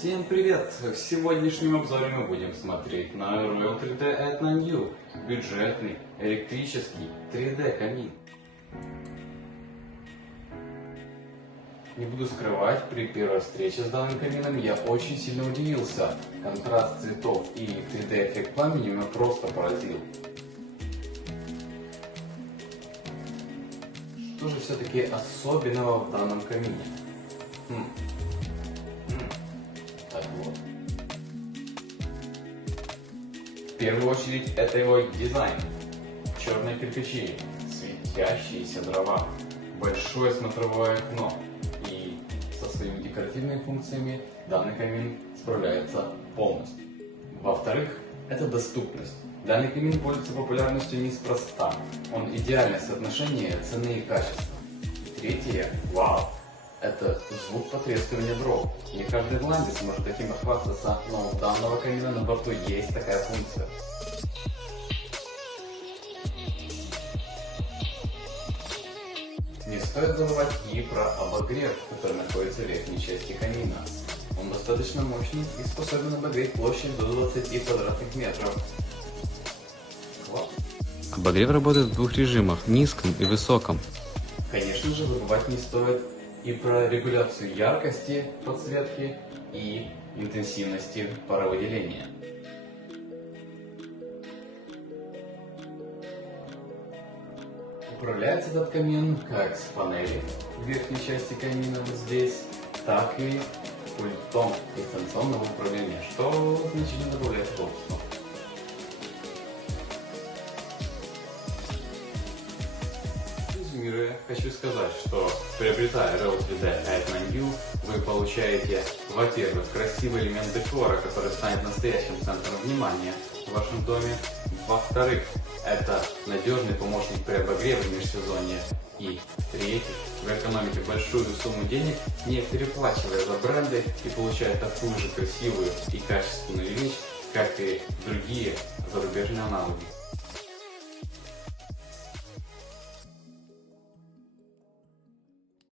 Всем привет! В сегодняшнем обзоре мы будем смотреть на Royal 3D Etna New бюджетный электрический 3D камин. Не буду скрывать, при первой встрече с данным камином я очень сильно удивился. Контраст цветов и 3D эффект пламени меня просто поразил. Что же все-таки особенного в данном камине? Так вот. В первую очередь это его дизайн. Черные кирпичи, светящиеся дрова, большое смотровое окно. И со своими декоративными функциями данный камин справляется полностью. Во-вторых, это доступность. Данный камин пользуется популярностью неспроста. Он идеальное соотношение цены и качества. И третье, вау! Это звук потрескивания дров. Не каждый ирландец может таким похвастаться, но у данного камина на борту есть такая функция. Не стоит забывать и про обогрев, который находится в верхней части камина. Он достаточно мощный и способен обогреть площадь до 20 квадратных метров. Обогрев работает в двух режимах – низком и высоком. Конечно же, забывать не стоит и про регуляцию яркости подсветки и интенсивности паровыделения. Управляется этот камин как с панели в верхней части камина вот здесь, так и пультом дистанционного управления, что значительно добавляет удобства. Хочу сказать, что приобретая Royal 3D Etna New, вы получаете, во-первых, красивый элемент декора, который станет настоящим центром внимания в вашем доме. Во-вторых, это надежный помощник при обогреве в межсезонье. И в-третьих, вы экономите большую сумму денег, не переплачивая за бренды и получая такую же красивую и качественную вещь, как и другие зарубежные аналоги.